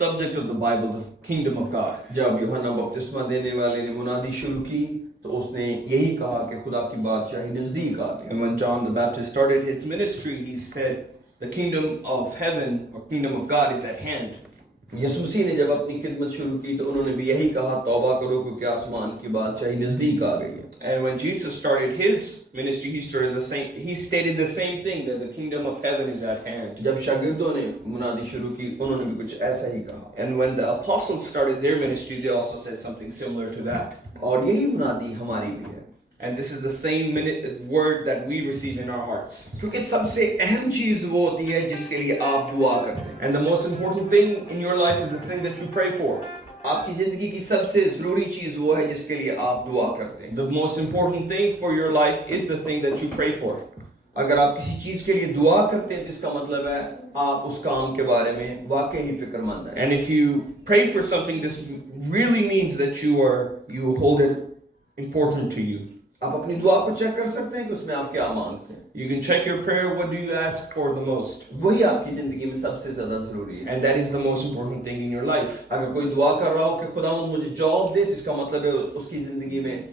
subject of the Bible, the kingdom of God. जब यूहन्ना बपतिस्मा देने वाले ने मुनादी शुरू की तो उसने यही कहा कि खुदा की बादशाही नजदीक आ गई। And when John the Baptist started his ministry, he said, the kingdom of heaven or kingdom of God is at hand. यीशु मसीह ने जब अपनी खिदमत शुरू की तो उन्होंने भी यही कहा, तौबा करो क्योंकि आसमान की बादशाही नजदीक आ गई है। And when Jesus started his ministry, he stated the same thing, that the kingdom of heaven is at hand. जब शागिर्दों ने मुनादी शुरू की उन्होंने भी कुछ ऐसा ही कहा। And when the apostles started their ministry, they also said something similar to that. और यही मुनादी हमारी भी है। And this is the same word that we receive in our hearts. क्योंकि सबसे अहम चीज वो होती है जिसके लिए आप दुआ करते हैं। And the most important thing in your life is the thing that you pray for. आपकी जिंदगी की सबसे जरूरी चीज वो है जिसके लिए आप दुआ करते हैं। The most important thing for your life is the thing that you pray for. अगर आप किसी चीज के लिए दुआ करते हैं तो इसका मतलब है आप उस काम के बारे में वाकई ही फिक्रमंद हैं। And if you pray for something, this really means that you hold it important to you. आप अपनी दुआ को चेक कर सकते हैं कि उसमें आप क्या मांगते हैं। You can check your prayer. What do you ask for the most? वही आपकी जिंदगी में सबसे ज्यादा जरूरी है। And that is the most important thing in your life. अगर कोई दुआ कर रहा हो कि खुदावंद मुझे जॉब दे, तो इसका मतलब है उसकी जिंदगी में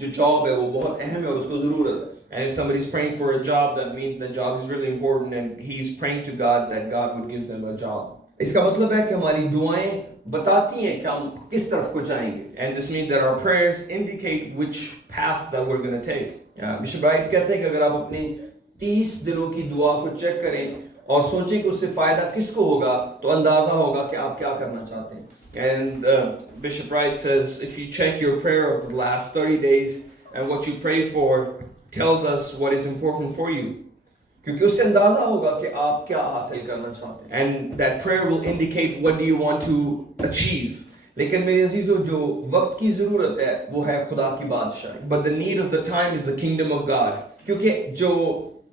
जो जॉब है वो बहुत अहम है और उसको जरूरत है। And if somebody's praying for a job, that means the job is really important, and he's praying to God that God would give them a job. इसका मतलब है कि हमारी दुआएं बताती हैं कि हम किस तरफ को जाएंगे। And this means that our prayers indicate which path that we're going to take. Bishop right कहते हैं कि अगर आप अपनी 30 दिनों की दुआ को चेक करें और सोचें कि उससे फायदा किसको होगा, तो अंदाजा होगा कि आप क्या करना चाहते हैं। And Bishop Wright says, if you check your prayer of the last 30 days and what you pray for tells us what is important for you. क्योंकि उससे अंदाजा होगा कि आप क्या हासिल करना चाहते हैं। And that prayer will indicate what do you want to achieve. लेकिन मेरे अजीजों, जो वक्त की जरूरत है वो है खुदा की बादशाही। But the need of the time is the kingdom of God. क्योंकि जो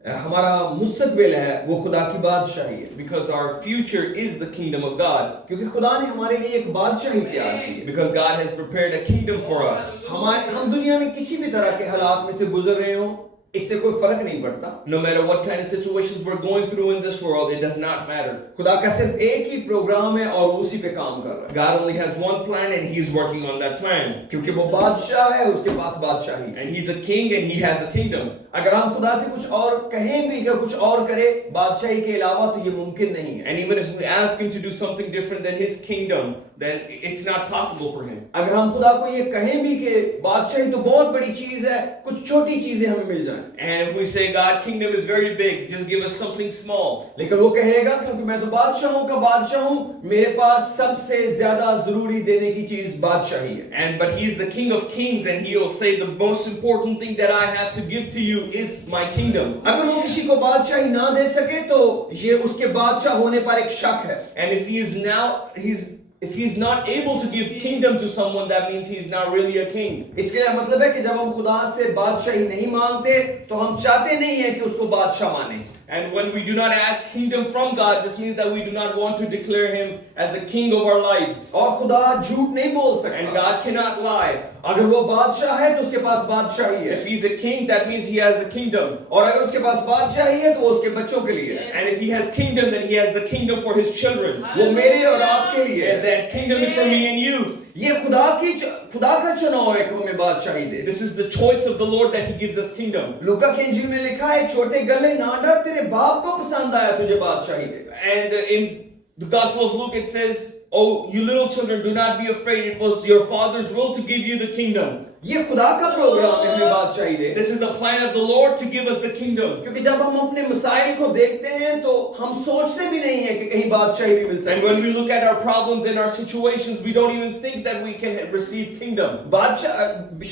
हमारा मुस्तकबिल है वो खुदा की बादशाही है। Because our future is the kingdom of God. क्योंकि खुदा ने हमारे लिए एक बादशाही तैयार की है। Because God has prepared a kingdom for us. हम दुनिया में किसी भी तरह के हालात में से गुजर रहे हो, इससे कोई फर्क नहीं पड़ता। No matter what kind of situations we're going through in this world, it does not matter. खुदा का सिर्फ एक ही प्रोग्राम है और उसी पे काम कर रहा है। God only has one plan and He's working on that plan. क्योंकि वो बादशाह है, उसके पास बादशाही है। And He's a king and He has a kingdom. अगर हम खुदा से कुछ और कहें भी कि कुछ और करे बादशाही के अलावा, तो ये मुमकिन नहीं है। And even if we ask Him to do something different than His kingdom, then it's not possible for Him. अगर हम खुदा को ये कहें भी कि बादशाही तो बहुत बड़ी चीज है, कुछ छोटी चीजें हमें मिल जाएं। And if we say God kingdom is very big, just give us something small. लेकिन वो कहेगा क्योंकि मैं तो बादशाहों का बादशाह हूँ, मेरे पास सबसे ज्यादा जरूरी देने की चीज बादशाही है। But He's the King of Kings, and He'll say the most important thing that I have to give to you is my kingdom. अगर वो किसी को बादशाही ना दे सके तो ये उसके बादशाह होने पर एक शक है। And if he's not able to give kingdom to someone, that means he's not really a king. इसके मतलब है कि जब हम खुदा से बादशाही नहीं मांगते तो हम चाहते नहीं है कि उसको बादशाह माने। And when we do not ask kingdom from God, this means that we do not want to declare Him as a king of our lives. और खुदा झूठ नहीं बोल सकता। And God cannot lie. अगर वो बादशाह है तो उसके पास बादशाही है। If He's a king, that means He has a kingdom. और अगर उसके पास बादशाही है तो वो उसके बच्चों के लिए है। And if He has kingdom, then He has the kingdom for His children. वो मेरे और आपके लिए है। And that kingdom is for me and you. ये खुदा का चुनाव है कि हमें बादशाही दे। This is the choice of the Lord that He gives us kingdom. लूका की इंजील में लिखा है, छोटे गले ना डर, तेरे बाप को पसंद आया तुझे बादशाही दे। And in the Gospel of Luke it says, "Oh, you little children, do not be afraid. It was your Father's will to give you the kingdom." ये खुदा का प्रोग्राम है हमें बादशाही दे। This is the plan of the Lord to give us the kingdom. क्योंकि जब हम अपने मसाइल को देखते हैं तो हम सोचते भी नहीं है कि कहीं बादशाही भी मिल सकती है। And when we look at our problems and our situations, we don't even think that we can receive kingdom.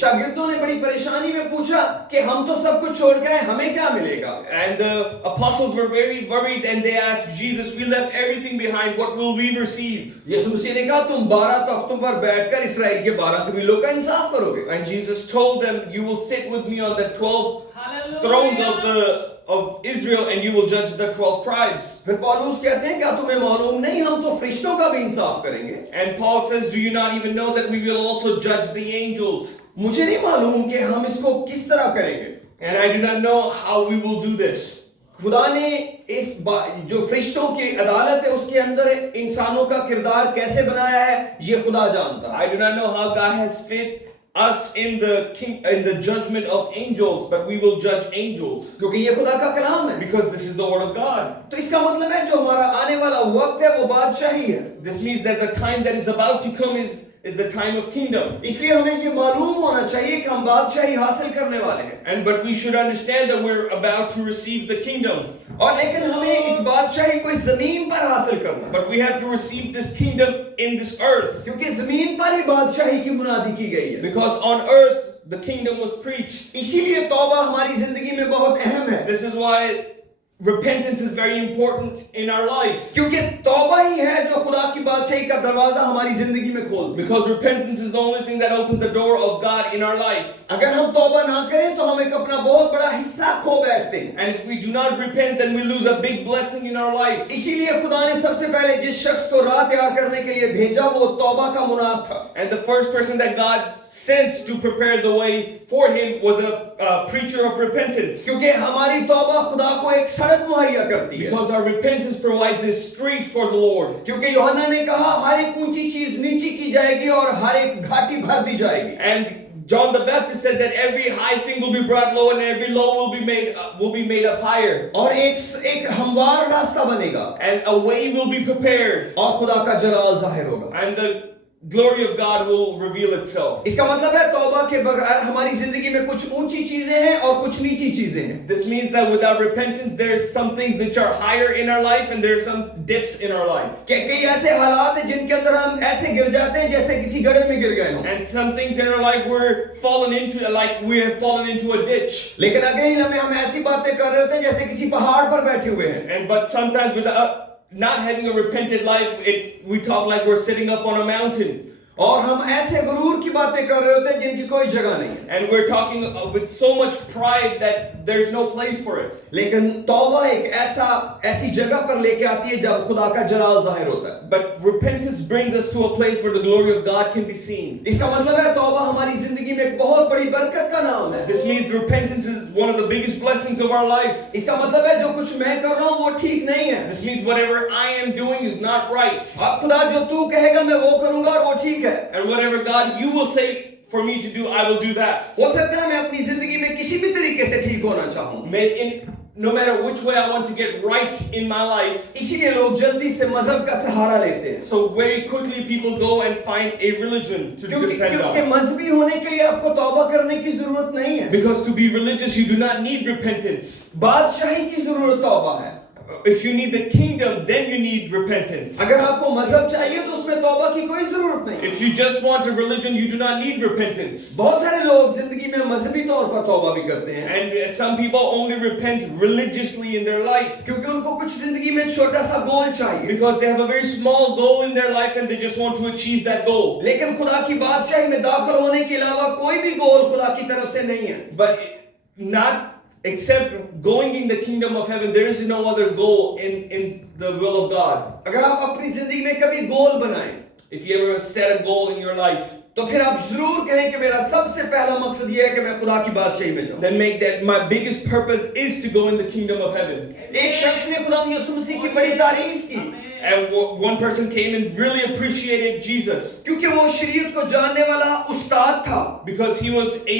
शागिर्दों ने बड़ी परेशानी में पूछा कि हम तो सब कुछ छोड़ गए, हमें क्या मिलेगा? And the apostles were very worried and they asked Jesus, "We left everything behind. What will we receive?" यीशु मसीह ने कहा, तुम 12 तख्तों पर बैठकर इस्राएल के 12 कबीलों का इंसाफ करोगे। And Jesus told them, "You will sit with me on the 12 thrones of Israel, and you will judge the 12 tribes." फिर पौलुस कहते हैं, क्या तुम्हें मालूम नहीं हम तो फरिश्तों का भी इंसाफ करेंगे? And Paul says, "Do you not even know that we will also judge the angels?" मुझे नहीं मालूम कि हम इसको किस तरह करेंगे। And I do not know how we will do this. खुदा ने जो फरिश्तों की अदालत है उसके अंदर इंसानों का किरदार कैसे बनाया है ये खुदा जानता है। I do not know how God has fit us in the judgment of angels, but we will judge angels क्योंकि ये खुदा का कलाम है। because this is the word of God. तो इसका मतलब है जो हमारा आने वाला वक्त है वो बादशाही है। This means that the time that is about to come is the time of kingdom. इसलिए हमें ये मालूम होना चाहिए कि हम बादशाही हासिल करने वाले हैं। But we should understand that we're about to receive the kingdom. और लेकिन हमें इस बादशाही को इस जमीन पर हासिल करना है। But we have to receive this kingdom in this earth. क्योंकि जमीन पर ही बादशाही की बुनियादी की गई है। Because on earth the kingdom was preached. इसीलिए तौबा हमारी जिंदगी में बहुत अहम है। This is why repentance is very important in our life. क्योंकि तौबा ही है जो खुदा की बादशाही का दरवाजा हमारी जिंदगी में खोलती है। Because repentance is the only thing that opens the door of God in our life. अगर हम तौबा ना करें तो हम एक अपना बहुत बड़ा हिस्सा खो बैठते हैं। And if we do not repent, then we lose a big blessing in our life. इसीलिए खुदा ने सबसे पहले जिस शख्स को राह तैयार करने के लिए भेजा वो तौबा का मुनाद था। And the first person that God sent to prepare the way for him was a preacher of repentance. क्योंकि हमारी तौबा खुदा को एक सड़क मुहैया करती है। Because our repentance provides a street for the Lord. क्योंकि यूहन्ना ने कहा हर एक ऊंची चीज नीची की जाएगी और हर एक घाटी भर दी जाएगी। And John the Baptist said that every high thing will be brought low and every low will be made up higher. और एक हमवार रास्ता बनेगा। And a way will be prepared. और खुदा का जलाल जाहिर होगा। And the glory of God will reveal itself. इसका मतलब है तौबा के बगैर हमारी जिंदगी में कुछ ऊंची चीजें हैं और कुछ नीची चीजें हैं। This means that without repentance there's some things which are higher in our life and there's some dips in our life. कई ऐसे हालात हैं जिनके अंदर हम ऐसे गिर जाते हैं जैसे किसी गड्ढे में गिर गए हों। And some things in our life we're fallen into, like we have fallen into a ditch. लेकिन अगेन हम ऐसी बातें कर रहे होते हैं जैसे किसी पहाड़ पर बैठे हुए हैं। And but sometimes without not having a repentant life, we talk like we're sitting up on a mountain. और हम ऐसे गुरूर की बातें कर रहे होते हैं जिनकी कोई जगह नहीं। And we're talking with so much pride that there's no place for it. लेकिन तौबा एक ऐसी जगह पर लेके आती है जब खुदा का जलाल जाहिर होता है। But repentance brings us to a place where the glory of God can be seen. इसका मतलब है तौबा हमारी जिंदगी में एक बहुत बड़ी बरकत का नाम है। This means repentance is one of the biggest blessings of our life. इसका मतलब है जो कुछ मैं कर रहा हूँ वो ठीक नहीं है। This means whatever I am doing is not right. अब खुदा जो तू कहेगा मैं वो करूँगा और वो ठीक है। And whatever God you will say for me to do, I will do that. हो सकता है मैं अपनी जिंदगी में किसी भी तरीके से ठीक होना चाहूँ। No matter which way I want to get right in my life. इसीलिए लोग जल्दी से मजहब का सहारा लेते हैं। So very quickly people go and find a religion to depend on. क्योंकि मजहबी होने के लिए आपको तौबा करने की जरूरत नहीं है। Because to be religious you do not need repentance. बादशाही की जरूरत तौबा है। If you need the kingdom, then you need repentance. अगर आपको मजहब चाहिए तो उसमें तौबा की कोई जरूरत नहीं। If you just want a religion, you do not need repentance. बहुत सारे लोग जिंदगी में मजहबी तौर पर तौबा भी करते हैं। And some people only repent religiously in their life. क्योंकि उनको कुछ जिंदगी में छोटा सा गोल चाहिए। Because they have a very small goal in their life and they just want to achieve that goal. लेकिन खुदा की बादशाही में दाखिल होने के अलावा कोई भी गोल खुदा की तरफ से नहीं है। But not except going in the kingdom of heaven, there is no other goal in the will of God. अगर आप अपनी जिंदगी में कभी गोल बनाएं, if you ever set a goal in your life, तो फिर आप जरूर कहें कि मेरा सबसे पहला मकसद ये है कि मैं खुदा की बादशाही में जाऊं। then make that my biggest purpose is to go in the kingdom of heaven. एक शख्स ने खुदा यीशु मसीह की बड़ी तारीफ की। And one person came and really appreciated Jesus. क्योंकि वो शरीयत को जानने वाला उस्ताद था। Because he was a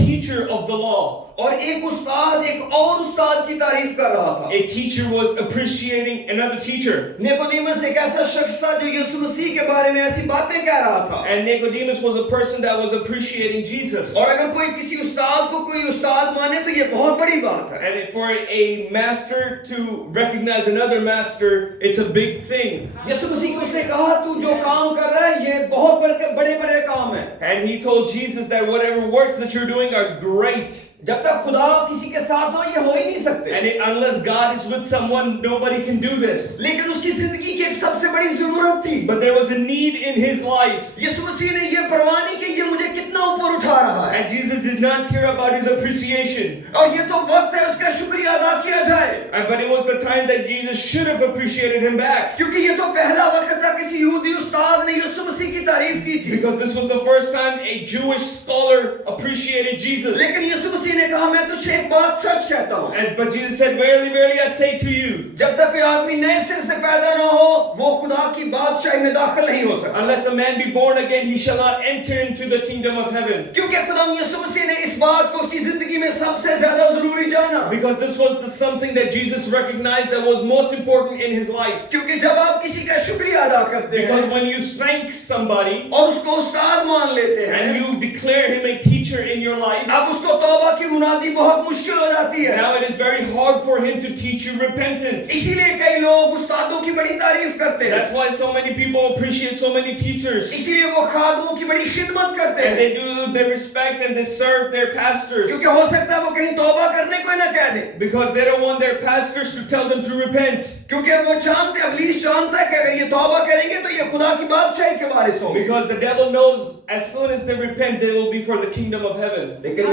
teacher of the law. और एक उस्ताद एक और उस्ताद की तारीफ कर रहा था। A teacher was appreciating another teacher. Nicodemus एक ऐसा शख्स था जो यीशु मसीह के बारे में ऐसी बातें कह रहा था। And Nicodemus was a person that was appreciating Jesus. और अगर कोई किसी उस्ताद को कोई उस्ताद माने तो ये बहुत बड़ी बात है। And for a master to recognize another master, it's a big thing. यीशु मसीह को उसने कहा तू जो काम कर रहा है ये बहुत बड़े-बड़े काम हैं। And he told Jesus that whatever works that you're doing are great. जब तक खुदा किसी के साथ हो ये हो ही नहीं सकते। And unless God is with someone, nobody can do this. लेकिन उसकी जिंदगी की एक सबसे बड़ी जरूरत थी। But there was a need in his life. यीशु मसीह ने ये परवाह नहीं की ये मुझे कितना ऊपर उठा रहा है। And Jesus did not care about his appreciation. और ये तो वक्त है उसका शुक्रिया अदा किया जाए। But it was the time that Jesus should have appreciated him back. क्योंकि ये तो पहला वक्त था किसी यहूदी उस्ताद ने यीशु मसीह की तारीफ की थी। Because this was the first time a Jewish scholar appreciated Jesus. लेकिन यीशु मसीह ने कहा मैं तुझसे एक बात सच कहता हूँ, But Jesus said, verily, verily, I say to you, जब तक कोई आदमी नए सिर से पैदा ना हो वो खुदा की बादशाही में दाखिल नहीं हो सकता। unless a man be born again, he shall not enter into the kingdom of heaven. क्योंकि खुदा यीशु मसीह ने इस बात को उसकी जिंदगी में सबसे ज्यादा जरूरी जाना। Because this was something that Jesus recognized that was most important in his life. क्योंकि जब आप किसी का शुक्रिया अदा करते Because हैं when you thank somebody और उसको उस्ताद मान लेते हैं, and you declare him a teacher in your life, अब उसको तौबा की मुनादी बहुत मुश्किल हो जाती है। now it is very hard for him to teach you repentance. इसीलिए कई लोग उस्तादों की बड़ी तारीफ करते हैं, That's why so many people appreciate so many teachers. इसीलिए वो खादमों की बड़ी खिदमत करते And हैं, they respect and they serve their pastors. क्योंकि हो सकता है वो कहीं तौबा करने को ही ना कह दे, Because they don't want their pastors to tell them to repent. क्योंकि वो जानते हैं, इब्लीस जानता है कि अगर ये तौबा करेंगे तो ये खुदा की बादशाही के वारिस होंगे। Because the devil knows as soon as they repent, they will be for the kingdom of heaven. लेकिन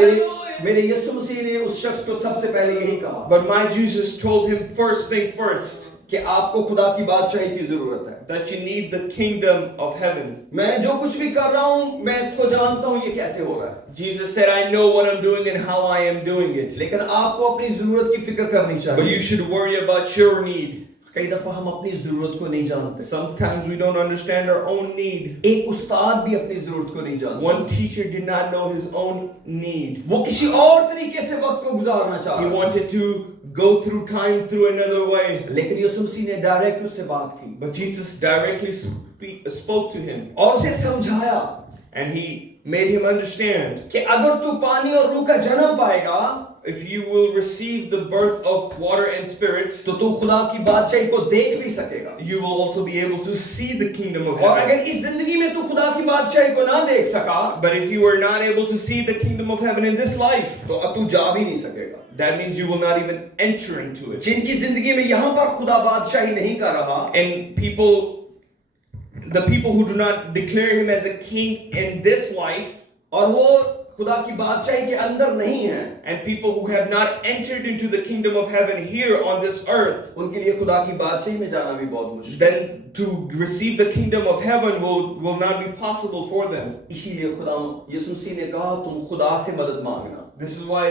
मेरे यीशु मसीह ने उस शख्स को सबसे पहले यही कहा But my Jesus told him first thing first, कि आपको खुदा की बादशाही की जरूरत है। that you need the kingdom of heaven. मैं जो कुछ भी कर रहा हूँ मैं इसको जानता हूँ ये कैसे हो रहा है, Jesus said, I know what I'm doing and how I am doing it. लेकिन आपको अपनी जरूरत की फिक्र करनी But चाहिए। you should worry about your need. कई दफा हम अपनी जरूरत को नहीं जानते, Sometimes we don't understand our own need. एक उस्ताद भी अपनी जरूरत को नहीं जानता, One teacher did not know his own need. वो किसी और तरीके से वक्त को गुजारना चाह He रहा है, wanted to go through time through another way. लेकिन यीशु मसीह ने डायरेक्ट उससे बात की But Jesus directly spoke to him. और उसे समझाया And he made him understand, कि अगर तू पानी और रूह का जन्म पाएगा if you will receive the birth of water and spirit, तो तू खुदा की बादशाही को देख भी सकेगा, you will also be able to see the kingdom of और heaven. अगर इस जिंदगी में तू खुदा की बादशाही को ना देख सका But if you are not able to see the kingdom of heaven in this life, तो अब तू जा भी नहीं सकेगा। that means you will not even enter into it. जिनकी जिंदगी में यहाँ पर खुदा बादशाही नहीं कर रहा, And the people who do not declare him as a king in this life, और वो खुदा की बादशाही के अंदर नहीं है, and people who have not entered into the kingdom of heaven here on this earth, उनके लिए खुदा की बादशाही में जाना भी बहुत मुश्किल है। then to receive the kingdom of heaven will not be possible for them. इसीलिए खुदा यीशु मसीह ने कहा तुम खुदा से मदद मांगना। This is why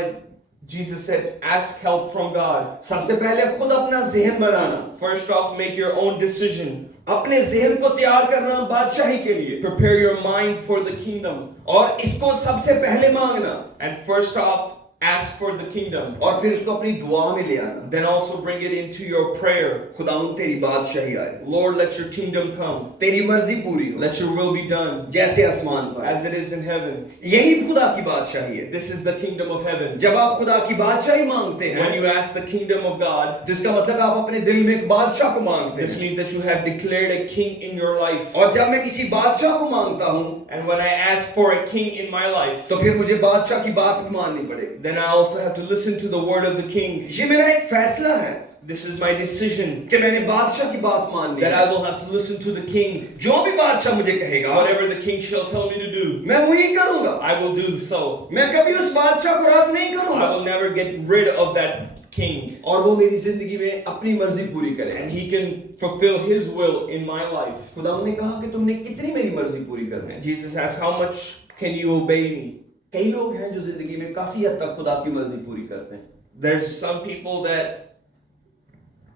Jesus said, ask help from God. सबसे पहले खुद अपना ज़हन बनाना, First off, make your own decision. अपने ज़हन को तैयार करना बादशाही के लिए, Prepare your mind for the kingdom. और इसको सबसे पहले मांगना, And first off, ask for the kingdom. और फिर उसको अपनी दुआ में ले आना। Then also bring it into your prayer. खुदावंद तेरी बादशाही आए, Lord, let your kingdom come. तेरी मर्जी पूरी हो, Let your will be done जैसे आसमान पर as it is in heaven. यही खुदा की बादशाही है। This is the kingdom of heaven. जब आप खुदा की बादशाही मांगते When हैं you ask the kingdom of God, तो इसका मतलब आप अपने दिल में एक बादशाह को मांगते this हैं, means that you have declared a king in your life. और जब मैं किसी बादशाह को मांगता हूँ And when I ask for a king in my life, तो फिर मुझे बादशाह की बात भी माननी पड़ेगी। then I also have to listen to the word of the king. ये मेरा एक फैसला है This is my decision कि मैंने बादशाह की बात माननी that I है। will have to listen to the king. जो भी बादशाह मुझे कहेगा Whatever the king shall tell me to do, मैं वही करूंगा। I will do so. मैं कभी उस बादशाह को रद्द नहीं I करूंगा, will never get rid of that king. और वो मेरी जिंदगी में अपनी मर्जी पूरी करे। And he can fulfill his will in my life. खुदा ने कहा कि तुमने कितनी मेरी मर्जी पूरी करनी है। And Jesus asked, how much can you obey me? कई लोग हैं जो जिंदगी में काफी हद तक खुदा की मर्जी पूरी करते हैं, There's some people that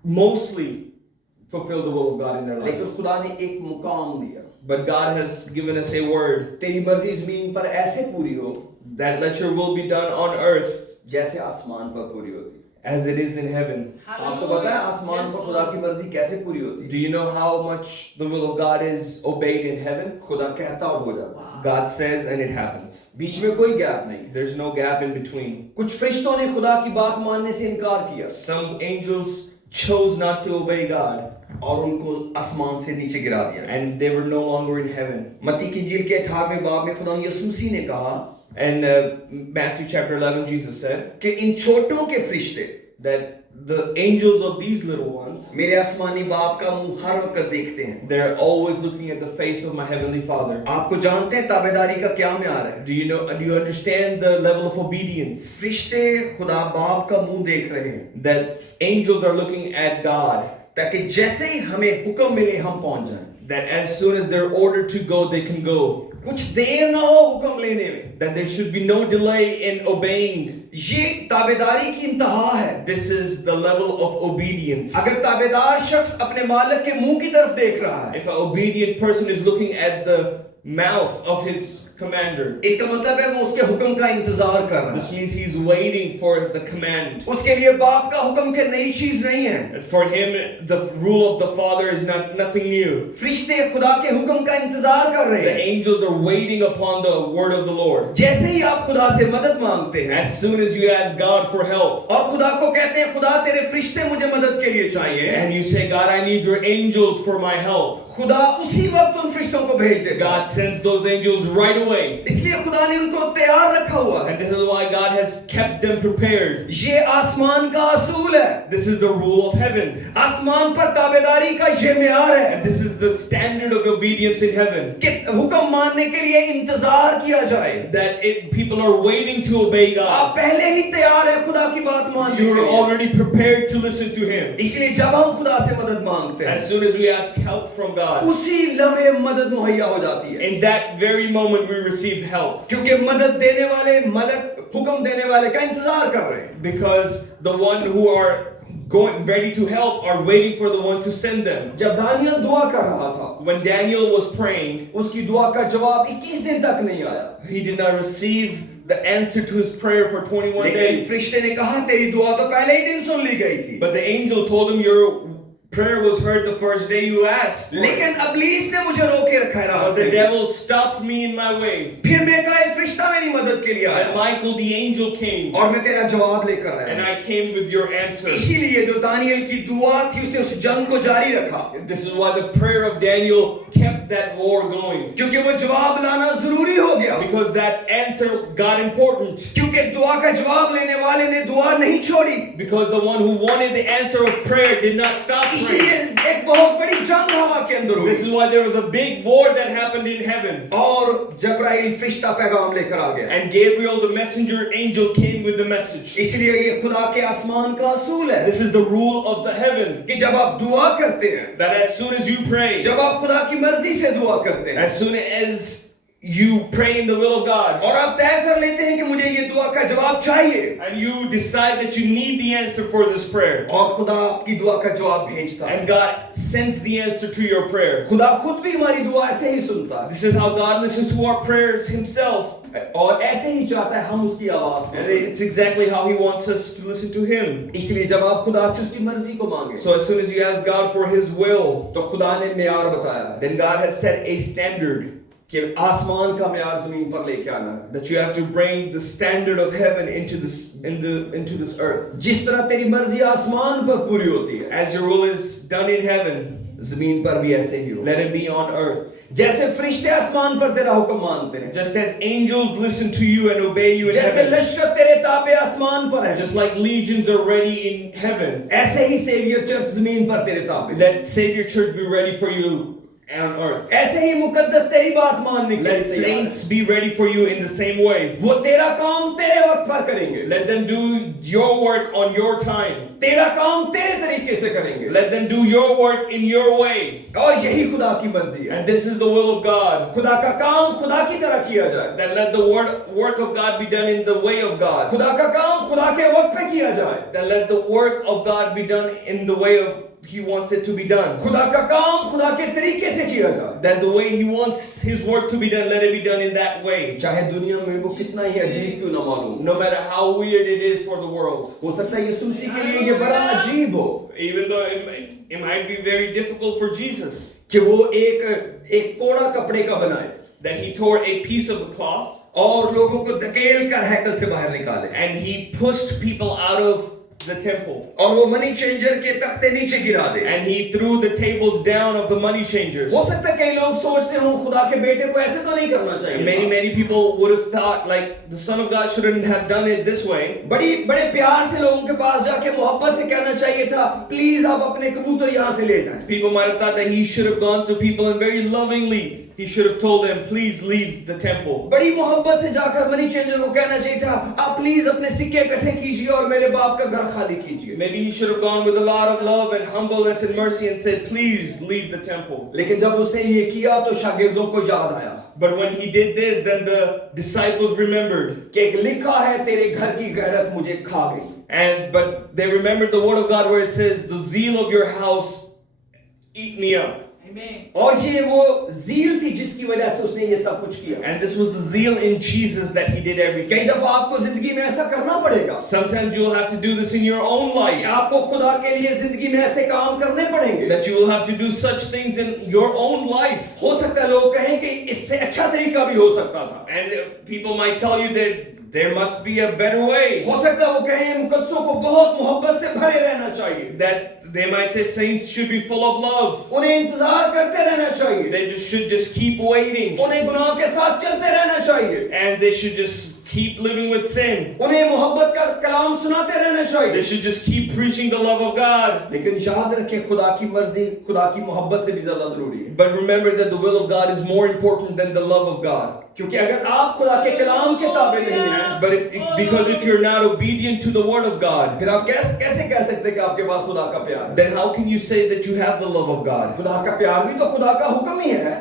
mostly fulfill the will of God in their life. लेकिन खुदा ने एक मुकाम दिया, But God has given us a word तेरी मर्जी जमीन पर ऐसे पूरी हो that let your will be done on earth जैसे आसमान पर पूरी होती। as it is in heaven. आपको पता है आसमान पर खुदा की मर्जी कैसे पूरी होती? Do you know how much the will of God is obeyed in heaven? खुदा कहता और हो जाता, God says and it happens. बीच में कोई गैप नहीं। There's no gap in between. कुछ फरिश्तों ने खुदा की बात मानने से इनकार किया Some angels chose not to obey God और उनको आसमान से नीचे गिरा दिया। and they were no longer in heaven. मत्ती की इंजील के 18वें बाब में खुदा यीशु मसीह ने कहा And Matthew chapter 11, Jesus said कि इन छोटों के फरिश्ते that the angels of these little ones, मेरे आसमानी बाप का मुंह हर वक्त देखते हैं। they're always looking at the face of my heavenly Father. आपको जानते हैं ताबेदारी का क्या म्यार है? Do you understand the level of obedience? फरिश्ते खुदा बाप का मुंह देख रहे हैं That angels are looking at God, ताकि जैसे ही हमें हुक्म मिले हम पहुंच जाएं। that as soon as they're ordered to go, they can go. कुछ देर ना हो हुक्म लेने में। That there should be no delay in obeying. ये ताबेदारी की इंतहा है। This is the level of obedience. अगर ताबेदार शख्स अपने मालिक के मुंह की तरफ देख रहा है, If an obedient person is looking at the mouth of his commander, इसका मतलब है वो उसके हुक्म का इंतजार कर रहा this है। means he's waiting for the command. उसके लिए बाप का हुक्म के नई चीज नहीं है। And for him, the rule of the Father is nothing new. फरिश्ते खुदा के हुक्म का इंतजार कर रहे The हैं। angels are waiting upon the word of the Lord. जैसे ही आप खुदा से मदद मांगते हैं As soon as you ask God for help और खुदा को कहते हैं खुदा तेरे फरिश्ते मुझे मदद के लिए चाहिए, and you say, God, I need your angels for my help, खुदा उसी वक्त उन फरिश्तों को भेज देगा। God sends those angels right away. इसलिए खुदा ने उनको तैयार रखा हुआ है। And this is why God has kept them prepared. ये आसमान का असूल है। This is the rule of heaven. आसमान पर ताबेदारी का ये म्यार है And this is the standard of obedience in heaven. कि हुक्म मानने के लिए इंतजार किया जाए। That people are waiting to obey आप God. पहले ही तैयार है खुदा की बात मानने You के are लिए। already prepared to listen to Him. इसलिए जब हम खुदा से मदद मांगते हैं, As soon as we ask help from God, उसी लम्हे मदद मुहैया हो जाती है। in that very moment we receive help. क्योंकि मदद देने वाले मलक हुक्म देने वाले का इंतजार कर रहे हैं। Because the one who are going ready to help are waiting for the one to send them. जब दानियल दुआ कर रहा था, When Daniel was praying, उसकी दुआ का जवाब 21 दिन तक नहीं आया। he did not receive the answer to his prayer for 21 लेकिन days. फरिश्ते ने कहा तेरी दुआ तो पहले ही दिन सुन ली गई थी। But the angel told him, your prayer was heard the first day you asked for it. लेकिन अबलीस ने मुझे रोके रखा है But रास्ते the में। devil stopped me in my way. फिर मैं कहा एक फरिश्ता मेरी मदद के लिए And आया Michael the angel came, और मैं तेरा जवाब लेकर and आया। I came with your answer. इसीलिए जो दानियल की दुआ थी उसने उस जंग को जारी रखा, This is why the prayer of Daniel kept that war going. क्योंकि वो जवाब लाना जरूरी हो गया। Because that answer got important. क्योंकि दुआ का जवाब लेने वाले ने दुआ नहीं छोड़ी। Because the one who wanted the answer of prayer did not stop इसलिए praying. एक बहुत बड़ी जंग हवा के अंदर This is हुई why there was a big war that happened in heaven. और जब्राइल फरिश्ता पैगाम लेकर आ गया। And Gabriel the messenger angel came with the message. इसलिए ये खुदा के आसमान का असूल है This is the rule of the heaven. कि जब आप दुआ करते हैं, That as soon as you pray, जब आप खुदा की मर्जी से दुआ करते हैं as soon as you pray in the will of God, और आप तय कर लेते हैं कि मुझे ये दुआ का जवाब चाहिए and you decide that you need the answer for this prayer, और खुदा आपकी दुआ का जवाब भेजता है। and God sends the answer to your prayer. खुदा खुद भी हमारी दुआ ऐसे ही सुनता है This is how God listens to our prayers Himself. और ऐसे ही चाहता है हम उसकी आवाज को And सुनें। it's exactly how He wants us to listen to Him. इसलिए जब आप खुदा से उसकी मर्जी को मांगे So as soon as you ask God for His will, तो खुदा ने म्यार बताया है then God has set a standard कि आसमान का म्यार जमीन पर लेके आना है। that you have to bring the standard of heaven into this earth. जिस तरह तेरी मर्जी आसमान पर पूरी होती है, As your will is done in heaven, जमीन पर भी ऐसे ही हो। let it be on earth. जैसे फरिश्ते आसमान पर तेरा हुक्म मानते हैं, Just as angels listen to you and obey you in जैसे heaven, लश्कर तेरे ताबे आसमान पर है, just like legions are ready in heaven, ऐसे ही सेवियर चर्च जमीन पर तेरे ताबे। let Savior Church be ready for you on earth. ऐसे ही मुकद्दस तेरी बात मानने के लिए Let तैयार है। saints be ready for you in the same way. वो तेरा काम तेरे वक्त पर करेंगे, Let them do your work on your time. तेरा काम तेरे तरीके से करेंगे Let them do your work in your way. और यही खुदा की मर्जी है। And this is the will of God. खुदा का काम खुदा की तरह किया जाए, That let the work of God be done in the way of God. खुदा का काम खुदा के वक्त पे किया जाए, That let the work of God be done in the way of He wants it to be done. खुदा का काम खुदा के तरीके से किया जाए, That the way He wants His work to be done, let it be done in that way. चाहे दुनिया में वो कितना ही अजीब क्यों ना मालूम। No matter how weird it is for the world. हो सकता है यीशु मसीह के लिए ये बड़ा अजीब हो Even though it might be very difficult for Jesus. कि वो एक कोड़ा कपड़े का बनाए That He tore a piece of a cloth और लोगों को धकेल कर हैकल से बाहर निकाले and He pushed people out of the temple. और वो मनी चेंजर के तख्ते नीचे गिरा दे। And He threw the tables down of the money changers. हो सकता है कई लोग सोचते हो खुदा के बेटे को ऐसे तो नहीं करना चाहिए। Many people would have thought like the Son of God shouldn't have done it this way. बड़े प्यार से लोगों के पास जाके मोहब्बत से कहना चाहिए था, प्लीज आप अपने कबूतर यहाँ से ले जाएं। People might have thought that He should have gone to people and very lovingly He should have told them, please leave the temple. बड़ी मोहब्बत से जाकर मनी चेंजर को कहना चाहिए था, आप प्लीज अपने सिक्के इकट्ठे कीजिए और मेरे बाप का घर खाली कीजिए। Maybe he should have gone with a lot of love and humbleness and mercy and said, please leave the temple. लेकिन जब उसने ये किया तो शागिर्दों को याद आया But when he did this, then the disciples remembered. कि एक लिखा है तेरे घर की गैरत मुझे खा गई। But they remembered the word of God where it says, the zeal of your house eat me up. Amen. और ये वो ज़ील थी जिसकी वजह से उसने ये सब कुछ किया। And this was the zeal in Jesus that he did कई everything. दफा आपको जिंदगी में ऐसा करना पड़ेगा Sometimes you will have to do this in your own कि life. आपको खुदा के लिए जिंदगी में ऐसे काम करने पड़ेंगे। That you will have to do such things in your own life. हो सकता है लोग कहें कि इससे अच्छा तरीका भी हो सकता था। And people might tell you that there must be a better way. हो सकता है वो कहें मुकद्दसों को बहुत मोहब्बत से भरे रहना चाहिए। That they might say saints should be full of love. उन्हें इंतजार करते रहना चाहिए। They should just keep waiting. उन्हें गुनाह के साथ चलते रहना चाहिए। And they should just keep living with sin. उन्हें मोहब्बत का कलाम सुनाते रहना They चाहिए। should just keep preaching the love of God. लेकिन याद रखें खुदा की मर्जी खुदा की मोहब्बत से भी ज्यादा जरूरी है। But remember that the will of God is more important than the love of God. क्योंकि अगर आप खुदा के कलाम के ताबे नहीं हैं, But because if you're not obedient to the word of God, फिर आप कैसे कह सकते हैं कि आपके पास खुदा का प्यार है? then how can you say that you have the love of God? खुदा का प्यार भी तो खुदा का हुक्म ही है।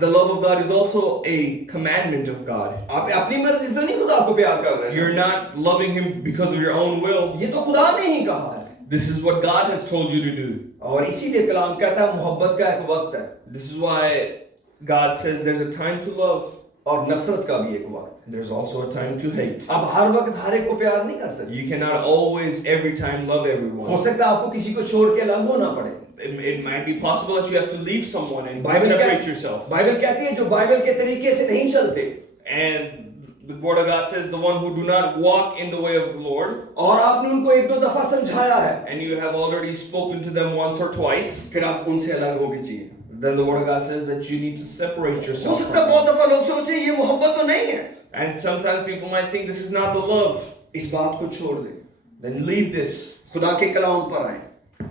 The love of God is also a commandment of God. आप अपनी मर्जी से तो नहीं खुदा को प्यार कर रहे You're हैं। not loving Him because of your own will. ये तो खुदा ने ही कहा है। This is what God has told you to do. और इसीलिए कलाम कहता है मोहब्बत का एक वक्त है This is why God says there's a time to love. और नफरत का भी एक वक्त है। There's also a time to hate. आप हर वक्त हर एक को प्यार नहीं कर सकते। You cannot always, every time, love हो everyone. सकता है आपको किसी को छोड़ के अलग होना पड़े। It might be possible that you have to leave someone and Bible separate yourself. Bible कहती है जो बाइबल के तरीके से नहीं चलते And the word of God says the one who do not walk in the way of the Lord, और आपने उनको एक दो दफा समझाया है, and you have already spoken to them once or twice, फिर आप उनसे अलग होके जिए। then the word of God says that you need to separate हो yourself सकता from है them. बहुत दफा लोग सोचे ये मोहब्बत तो नहीं है। And sometimes people might think this is not the love. इस बात को छोड़ दे, Then leave this. खुदा के कलाम पर आए।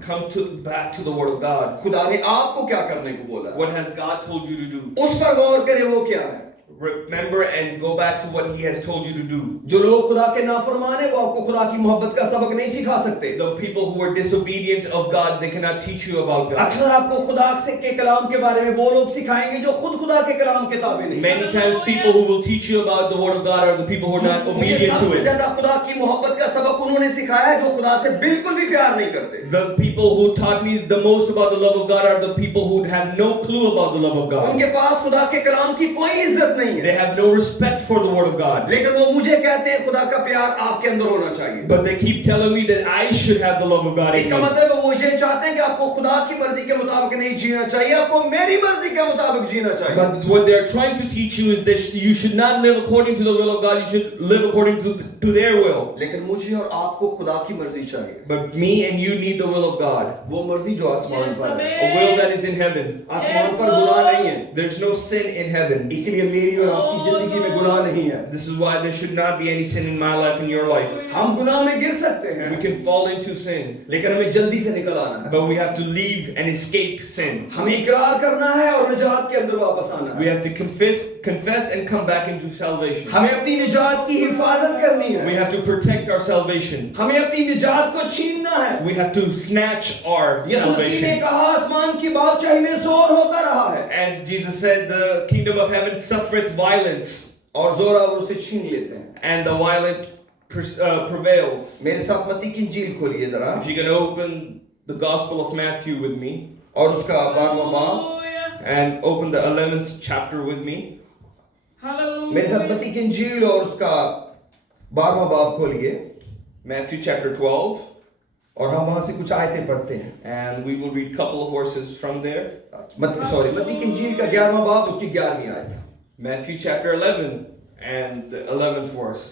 Come back to the word of God. खुदा ने आपको क्या करने को बोला है? What has God told you to do? उस पर गौर करें वो क्या है। Remember and go back to what He has told you to do. जो लोग खुदा के नाफरमान है वो आपको खुदा की मोहब्बत का सबक नहीं सिखा सकते। The people who are disobedient of God, they cannot teach you about God. अक्सर आपको खुदा से के कलाम के बारे में वो लोग सिखाएंगे जो खुद खुदा के कलाम के ताबे नहीं। Many times people who will teach you about the word of God are the people who are not मुझे obedient to सबसे it. ज्यादा खुदा की मोहब्बत का सबक उन्होंने सिखाया है जो खुदा से बिल्कुल भी प्यार नहीं करते। The people who taught me the most about the love of God are the people who have no clue about the love of God. उनके पास खुदा के कलाम की कोई इज्जत नहीं They है, have no respect for the word of God. लेकिन वो मुझे कहते हैं खुदा का प्यार आपके अंदर होना चाहिए। But they keep telling me that I should have the love of God in इसका me. मतलब वो ये चाहते हैं कि आपको खुदा की मर्जी के मुताबिक नहीं जीना चाहिए, आपको मेरी मर्जी के मुताबिक जीना चाहिए। But what they're trying to teach you is that you should not live according to the will of God. You should live according to their will. लेकिन मुझे और आपको खुदा की मर्जी चाहिए, But me and you need the will of God. वो मर्जी जो आसमान Yes, पर है। A will that is in heaven. आसमान पर गुनाह नहीं है, There's no sin in heaven. इसीलिए मेरी और आपकी जिंदगी में गुनाह नहीं है। This is why there should not be any sin in my life and your life. हम गुनाह में गिर सकते हैं, We can fall into sin, लेकिन हमें जल्दी से निकल आना है। but we have to leave and escape sin. हमें इकरार करना है और निजात के अंदर वापस आना We है। have to confess and come back into salvation. हमें अपनी निजात की हिफाजत करनी We है, have to protect our salvation. हमें अपनी निजात को छीनना है। We have to snatch our यीशु मसीह ने salvation. कहा आसमान की बादशाही में जोर होता रहा है And Jesus said the kingdom of heaven suffereth violence, और जोरावर उसे छीन लेते हैं। and the violent prevails. मेरे साथ मत्ती की इंजील खोलिए जरा If you can open the Gospel of Matthew with me, और उसका 12वां बाब, Hallelujah. and open the 11th chapter with me. मेरे साथ Hallelujah. मत्ती की इंजील और उसका 12वां बाब खोलिए Matthew chapter 12, और हम वहां से कुछ आयतें पढ़ते हैं। and we will read a couple of verses from there. मत्ती की इंजील का 11वां बाब उसकी 11वीं आयत। Matthew chapter 11 and the 11th verse.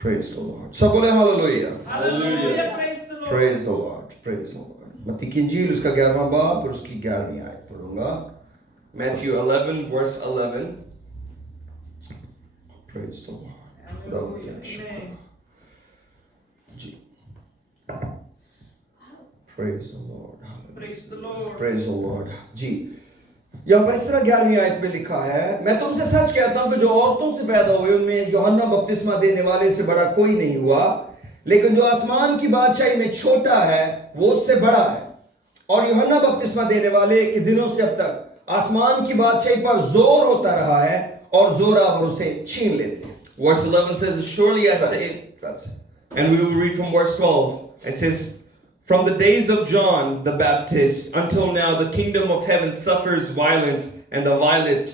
Praise the Lord। सब बोले hallelujah. Hallelujah. Praise the Lord. Praise the Lord। Praise the Lord। मत्ती की इंजील उसका 11वां बाब और उसकी 11वीं आयत पढ़ूंगा। Matthew 11 verse 11. Praise the Lord। खुदा का शुक्र Amen. जी। Praise the Lord। Praise the Lord. Praise the Lord। जी, यहाँ पर इस तरह 11वीं आयत में लिखा है, मैं तुमसे सच कहता हूँ कि जो औरतों से पैदा हुए उनमें यूहन्ना बपतिस्मा देने वाले से बड़ा कोई नहीं हुआ, लेकिन जो आसमान की बादशाही में छोटा है वो उससे बड़ा है। और यूहन्ना बपतिस्मा देने वाले के दिनों से अब तक आसमान की बादशाही पर जोर होता रहा है और जोरावर उसे छीन लेते हैं। Verse 11 says, surely I say, and we will read from verse 12. It says, from the days of John the Baptist until now, the kingdom of heaven suffers violence, and the violent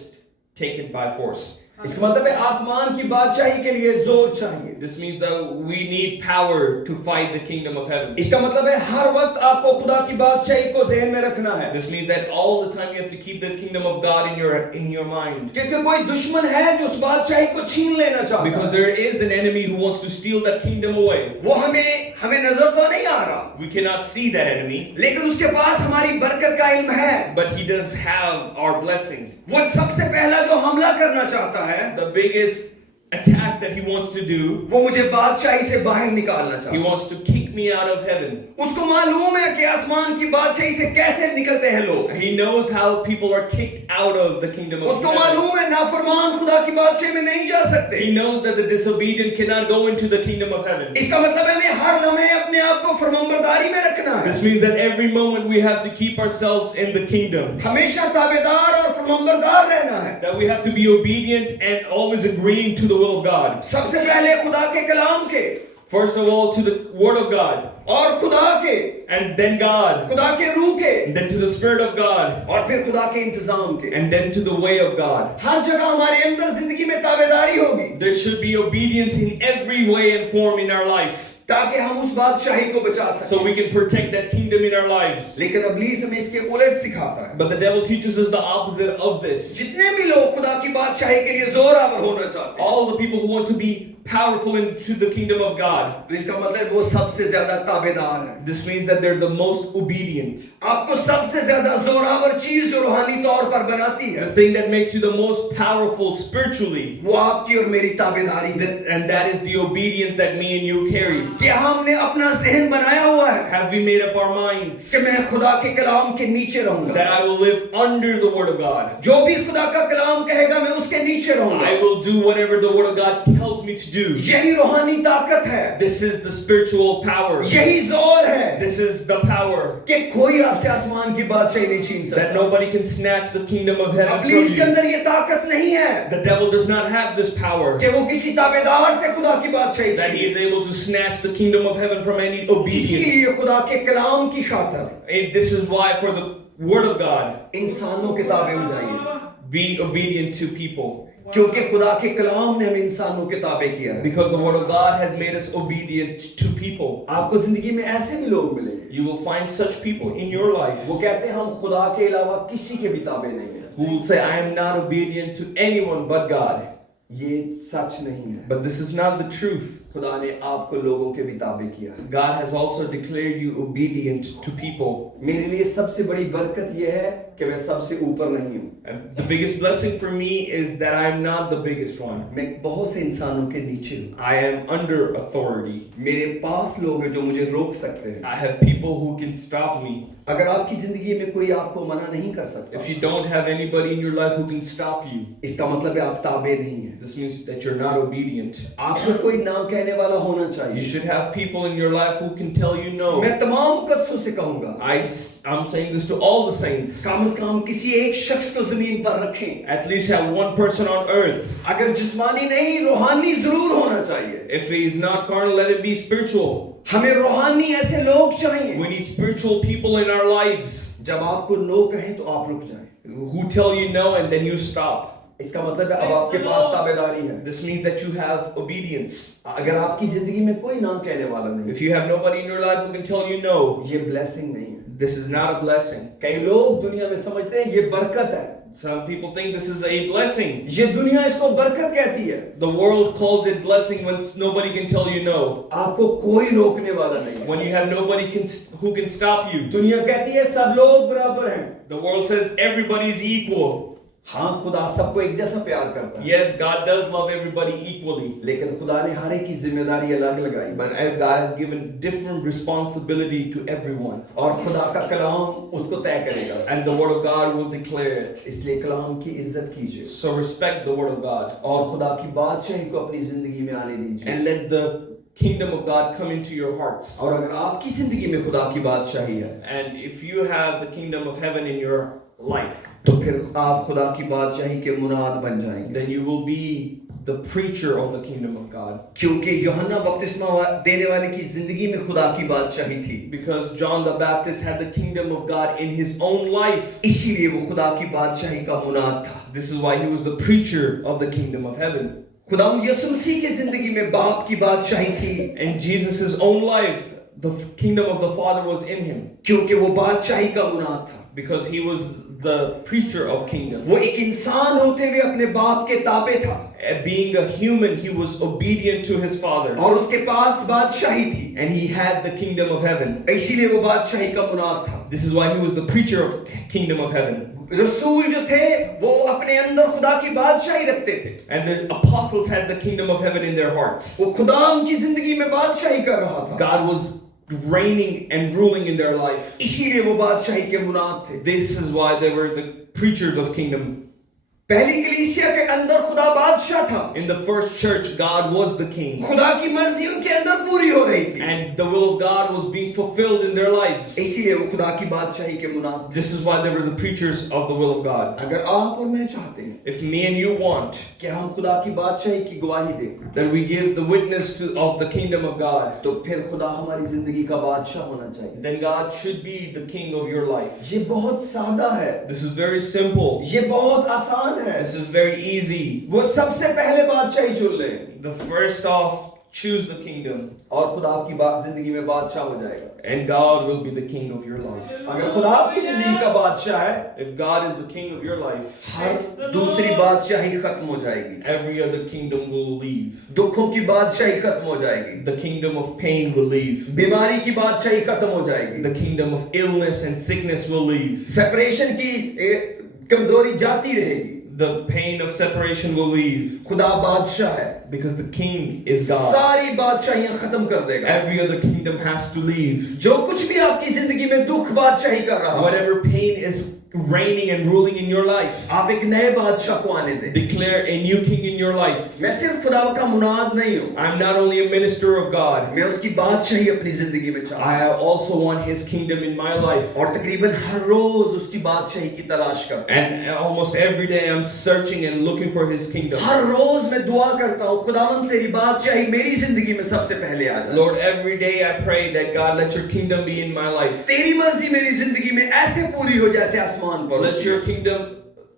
take it by force. इसका मतलब है आसमान की बादशाही के लिए जोर चाहिए। This means that we need power to fight the kingdom of heaven. इसका मतलब है हर वक्त आपको खुदा की बादशाही को ज़हन में रखना है। This means that all the time you have to keep the kingdom of God in your mind. क्योंकि कोई दुश्मन है जो उस बादशाही को छीन लेना चाहता है। Because there is an enemy who wants to steal that kingdom away. वो हमें नजर तो नहीं आ रहा, We cannot see that enemy, लेकिन उसके पास हमारी बरकत का इल्म है। but he does have our blessing. वो सबसे पहला जो हमला करना चाहता है, The biggest attack that he wants to do, वो मुझे बादशाही से बाहर निकालना he चाहता है। wants to kick me out of heaven. उसको मालूम है कि आसमान की बादशाही से कैसे निकलते हैं लोग। He knows how people are kicked out of the kingdom of उसको heaven. मालूम है नाफरमान खुदा की बादशाही में नहीं जा सकते। He knows that the disobedient cannot go into the kingdom of heaven. इसका मतलब है हमें हर लम्हे अपने आप को फरमाबरदारी में रखना है। This means that every moment we have to keep ourselves in the kingdom. हमेशा ताबेदार और फरमाबरदार रहना है। That we have to be obedient and always agreeing to the will of God. सबसे पहले खुदा के कलाम के, First of all to the word of God, और खुदा के, and then God, खुदा के रूह के, and then to the spirit of God, और फिर खुदा के इंतजाम के। and then to the way of God. हर जगह हमारे अंदर जिंदगी में ताबेदारी होगी, There should be obedience in every way and form in our life, ताकि हम उस बादशाही को बचा सकें। so we can protect that kingdom in our lives. लेकिन इब्लीस हमें इसके उलट सिखाता है। But the devil teaches us the opposite of this. जितने भी लोग खुदा की बादशाही के लिए जोरावर होना चाहते हैं, All the people who want to be powerful into the kingdom of God, तो इसका मतलब वो सबसे ज्यादा ताबेदार है। this means that they're the most obedient. आपको सबसे ज्यादा जोरावर चीज जो रूहानी तौर पर बनाती The है, thing that makes you the most powerful spiritually, वो आपकी और मेरी ताबेदारी है। and that is the obedience that me and you carry. क्या हमने अपना ज़हन बनाया हुआ है Have we made up our minds कि मैं खुदा के कलाम के नीचे रहूंगा? that I will live under the word of God? जो भी खुदा का कलाम कहेगा मैं उसके नीचे रहूंगा। I will do whatever the word of God tells me to do. यही रूहानी ताकत है, This is the spiritual power. यही जोर है This is the power कि कोई आपसे आसमान की बादशाही नहीं छीन that सकता। nobody can snatch the kingdom of heaven from इब्लीस के you. अंदर ये ताकत नहीं है The devil does not have this power कि वो किसी ताबेदार से खुदा की बादशाही that he छीने। is able to snatch the kingdom of heaven from any obedience. इसीलिए खुदा के कलाम की खातिर And this is why, for the word of God, इंसानों के ताबे हो जाइए, be obedient to people. क्योंकि खुदा के कलाम ने हमें इंसानों के ताबे किया है। Because the word of God has made us obedient to people. आपको जिंदगी में ऐसे भी लोग मिलेंगे, You will find such people in your life वो कहते हैं हम खुदा के अलावा किसी के भी ताबे नहीं हैं। who will say, I am not obedient to anyone but God. ये सच नहीं है। But this is not the truth. खुदा ने आपको लोगों के भी ताबे किया है। God has also declared you obedient to people. मेरे लिए सबसे बड़ी बरकत यह है कि मैं सबसे ऊपर नहीं हूँ। And the biggest blessing for me is that I am not the biggest one. मैं बहुत से इंसानों के नीचे हूँ। I am under authority. मेरे पास लोग हैं जो मुझे रोक सकते हैं। I have people who can stop me. अगर आपकी जिंदगी में कोई आपको मना नहीं कर सकता, If you don't have anybody in your life who can stop you, इसका मतलब है आप ताबे नहीं हैं। this means that you're not obedient. आपको कोई ना कहने वाला होना You चाहिए। should have people in your life who can tell you no. मैं तमाम कदसों से कहूँगा, I'm saying this to all the saints. कम से कम किसी एक शख्स को जमीन पर रखें। At least have one person on earth. अगर जिस्मानी नहीं रूहानी जरूर होना चाहिए। If he is not carnal, let it be spiritual. हमें रूहानी ऐसे लोग चाहिए We need spiritual people in our lives जब आपको नो कहें तो आप रुक जाएं। who tell you no and then you stop. इसका मतलब है अब आपके पास ताबेदारी है। This means that you have obedience. अगर आपकी जिंदगी में कोई ना कहने वाला नहीं, If you have nobody in your life who can tell you no, ये ब्लेसिंग नहीं है। this is not a blessing. कई लोग दुनिया में समझते हैं ये बरकत है। Some people think this is a blessing. ये दुनिया इसको बरकत कहती है। The world calls it blessing when nobody can tell you no. आपको कोई रोकने वाला नहीं है। When you have nobody who can stop you. दुनिया कहती है सब लोग बराबर हैं। The world says everybody is equal. हाँ, खुदा सबको एक जैसा प्यार करता है। Yes, God does love everybody equally. लेकिन खुदा ने हर एक की जिम्मेदारी अलग लगाई। But God has given different responsibility to everyone. और खुदा का कलाम उसको तय करेगा। And the word of God will declare it. इसलिए कलाम की इज्जत कीजिए So respect the word of God. और खुदा की बादशाही को अपनी जिंदगी में आने दीजिए। And let the kingdom of God come into your hearts. और अगर आपकी जिंदगी में खुदा की बादशाही है, And if you have the kingdom of heaven in your life, तो फिर आप खुदा की बादशाही के मुनाद बन जाएंगे। then you will be the preacher of the kingdom of God. क्योंकि यूहन्ना बपतिस्मा देने वाले की जिंदगी में खुदा की बादशाही थी, Because John the Baptist had the kingdom of God in his own life. इसीलिए वो खुदा की बादशाही का मुनाद था। This is why he was the preacher of the kingdom of heaven. खुदा यीशु मसीह की जिंदगी में बाप की बादशाही थी, In Jesus' own life, the kingdom of the Father was in him. क्योंकि वो बादशाही का मुनाद था। Because he was the preacher of kingdom. वो एक इंसान होते हुए अपने बाप के ताबे था, Being a human, he was obedient to his father. और उसके पास बादशाही थी, And he had the kingdom of heaven. इसीलिए वो बादशाही का मुनाद था। This is why he was the preacher of kingdom of heaven. रसूल जो थे वो अपने अंदर खुदा की बादशाही रखते थे, And the apostles had the kingdom of heaven in their hearts. वो खुदा उनकी जिंदगी में बादशाही कर रहा था, God was reigning and ruling in their life. इसीलिए वो बादशाही के मुनाद थे। This is why they were the preachers of kingdom. पहली कलीसिया के अंदर खुदा बादशाह था, In the first church, God was the king. खुदा की मर्जी उनके अंदर पूरी हो रही थी, And the will of God was being fulfilled in their lives. इसीलिए वो खुदा की बादशाही के मुनाद थे। This is why they were the preachers of the will of God. अगर आप और मैं चाहते हैं If me and you want कि हम खुदा की बादशाही की गवाही दें, that we give the witness of the kingdom of God, तो फिर खुदा हमारी जिंदगी का बादशाह होना चाहिए। then God should be the king of your life. ये बहुत सादा है, This is very simple. ये बहुत आसान है। This is very easy. वो सबसे पहले बादशाही चुन ले The first off, choose the kingdom, और खुदा आपकी जिंदगी में बादशाह हो जाएगा। and God will be the king of your life. अगर खुदा आपकी जिंदगी का बादशाह है, If God is the king of your life, हर दूसरी बादशाही खत्म हो जाएगी, every other kingdom will leave. दुखों की बादशाही खत्म हो जाएगी, The kingdom of pain will leave. बीमारी की बादशाही खत्म हो जाएगी, The kingdom of illness and sickness will leave. Separation की कमजोरी जाती रहेगी। The pain of separation will leave. खुदा बादशाह है, Because the king is God. सारी बादशाहियां खत्म कर देगा। Every other kingdom has to leave. जो कुछ भी आपकी जिंदगी में दुख बादशाही कर रहा है, Whatever pain is reigning and ruling in your life, आप एक नए बादशाह को आने दें। declare a new king in your life. मैं सिर्फ खुदा का मुनाद नहीं हूँ, I'm not only a minister of God, मैं उसकी बादशाही अपनी जिंदगी में चाहता हूँ, I also want his kingdom in my life. और तकरीबन हर रोज उसकी बादशाही की तलाश करता हूँ। And almost every day I'm searching and looking for his kingdom. हर रोज मैं दुआ करता हूँ, खुदावंद तेरी बादशाही मेरी जिंदगी में सबसे पहले आ जाए। Lord, every day I pray that God, let your kingdom be in my life. तेरी मर्जी मेरी जिंदगी में ऐसे पूरी हो जैसे आसमान पर Let होती है। your kingdom,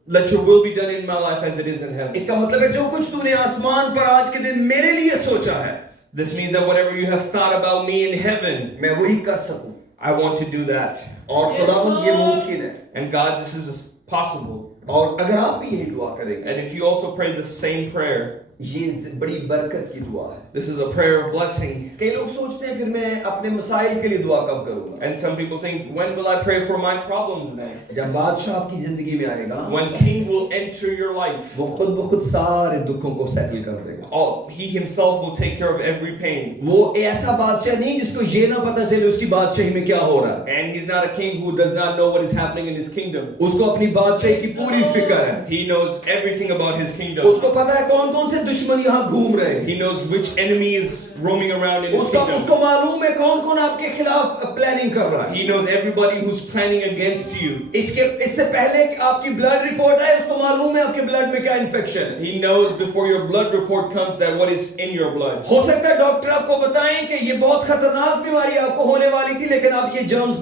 let your will be done in my life as it is in heaven. इसका मतलब है जो कुछ तूने आसमान पर आज के दिन मेरे लिए सोचा है, This means that whatever you have thought about me in heaven, मैं वही कर सकूं। I want to do that. और खुदावंद ये मुमकिन है। And God, this is possible. और अगर आप भी यही दुआ करेंगे, And if you also pray the same prayer, ये बड़ी बरकत की दुआ है। this is a prayer of blessing. कई लोग सोचते हैं फिर मैं अपने मसाइल के लिए दुआ कब करूंगा? And some people think, when will I pray for my problems then? जब बादशाह आपकी जिंदगी में आएगा, When king will enter your life, वो खुद ब खुद सारे दुखों को सेटल कर देगा। he himself will take care of every pain. वो ऐसा बादशाह नहीं जिसको ये ना पता चले उसकी बादशाही में क्या हो रहा है। And he's not a king who does not know what is happening in his kingdom. उसको अपनी बादशाही की पूरी फिक्र है। He knows everything about his kingdom. उसको पता है कौन कौन से दुश्मन यहाँ घूम रहे हैं। He knows which enemy is roaming around in his kingdom. उसको मालूम है कौन कौन आपके खिलाफ प्लानिंग कर रहा है। He knows everybody who's planning against you. इससे पहले कि आपकी ब्लड रिपोर्ट आए उसको मालूम है आपके ब्लड में क्या इन्फेक्शन है। He knows before your blood report comes that what is in your blood. हो सकता है डॉक्टर आपको बताएं कि ये बहुत खतरनाक बीमारी आपको होने वाली थी, लेकिन आप ये जर्म्स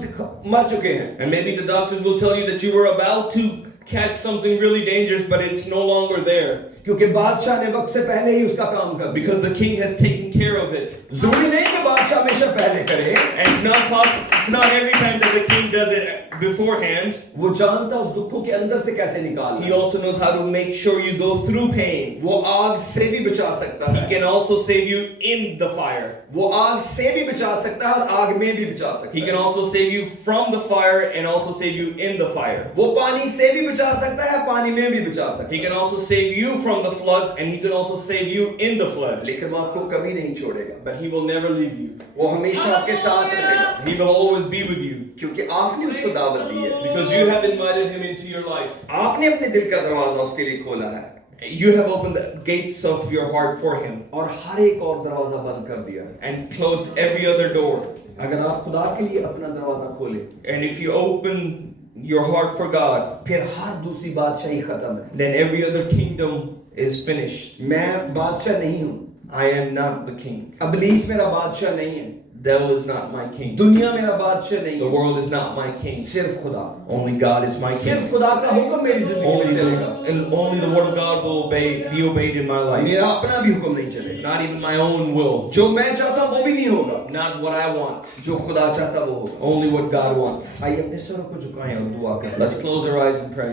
मर चुके हैं। And maybe the doctors will tell you that you were about to catch something really dangerous, but it's no longer there. क्योंकि बादशाह ने वक्त से पहले ही उसका काम कर दिया। Because the king has taken care of it. जरूरी नहीं कि बादशाह हमेशा पहले करे। And it's not possible, it's not every time that the king does it beforehand. वो जानता उस दुखों के अंदर से कैसे निकालना। He also knows how to make sure you go through pain. वो आग से भी बचा सकता He है। can also save you in the fire. वो आग से भी बचा सकता है और आग में भी बचा सकता He है। can also save you from the fire and also save you in the fire. वो पानी से भी बचा सकता है, पानी में भी बचा सकता He है। can also save you from the floods and he can also save you in the flood. लेकिन वो आपको कभी नहीं छोड़ेगा। But he will never leave you. वो हमेशा आपके साथ रहेगा, He will always be with you. क्योंकि आपने उसको दावत दी है। Because you have invited him into your life. आपने अपने दिल का दरवाजा उसके लिए खोला है। You have opened the gates of your heart for him और हर एक और दरवाजा बंद कर दिया है। and closed every other door. अगर आप खुदा के लिए अपना दरवाजा खोले, And if you open your heart for God, फिर हर दूसरी बादशाही खत्म है। then every other kingdom is finished. मैं बादशाह नहीं हूँ, I am not the king. अबलीस मेरा बादशाह नहीं है, Devil is not my king. दुनिया मेरा बादशाह नहीं The है, world is not my king. सिर्फ खुदा। Only God is my सिर्फ king. खुदा का हुक्म मेरी जिंदगी में चलेगा, And only the word of God will be obeyed in my life. मेरा अपना भी हुक्म नहीं चलेगा। Not even my own will. जो मैं चाहता हूँ वो भी नहीं होगा, Not what I want. जो खुदा चाहता वो होगा। Only what God wants. आइए अपने सरों को झुकाएं और दुआ करें Let's close our eyes and pray.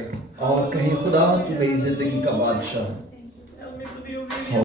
और कहें खुदा तू मेरी जिंदगी का बादशाह है। Help me to be obedient.